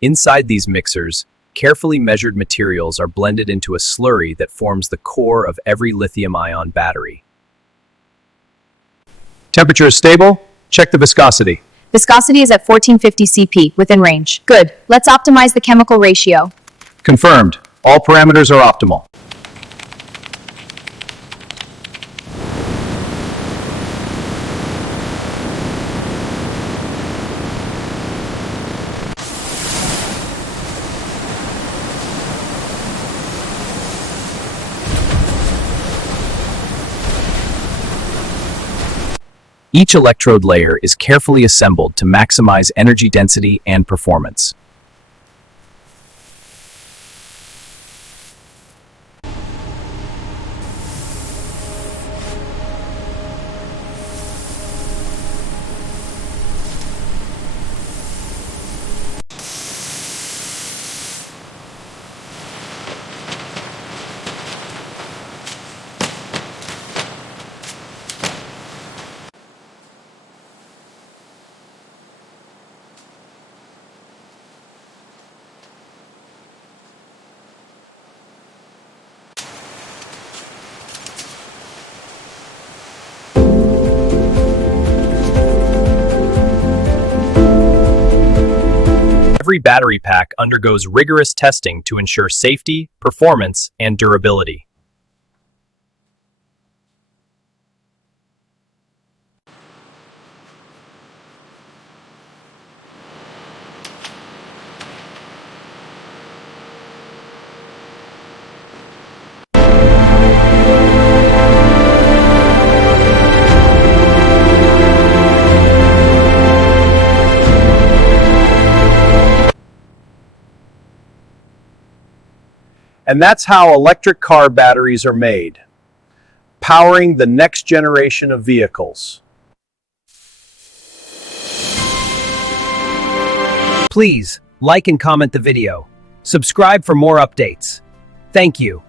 Inside these mixers, carefully measured materials are blended into a slurry that forms the core of every lithium-ion battery. Temperature is stable. Check the viscosity. Viscosity is at 1450 cp, within range. Good. Let's optimize the chemical ratio. Confirmed. All parameters are optimal. Each electrode layer is carefully assembled to maximize energy density and performance. Every battery pack undergoes rigorous testing to ensure safety, performance, and durability. And that's how electric car batteries are made, powering the next generation of vehicles. Please like and comment the video. Subscribe for more updates. Thank you.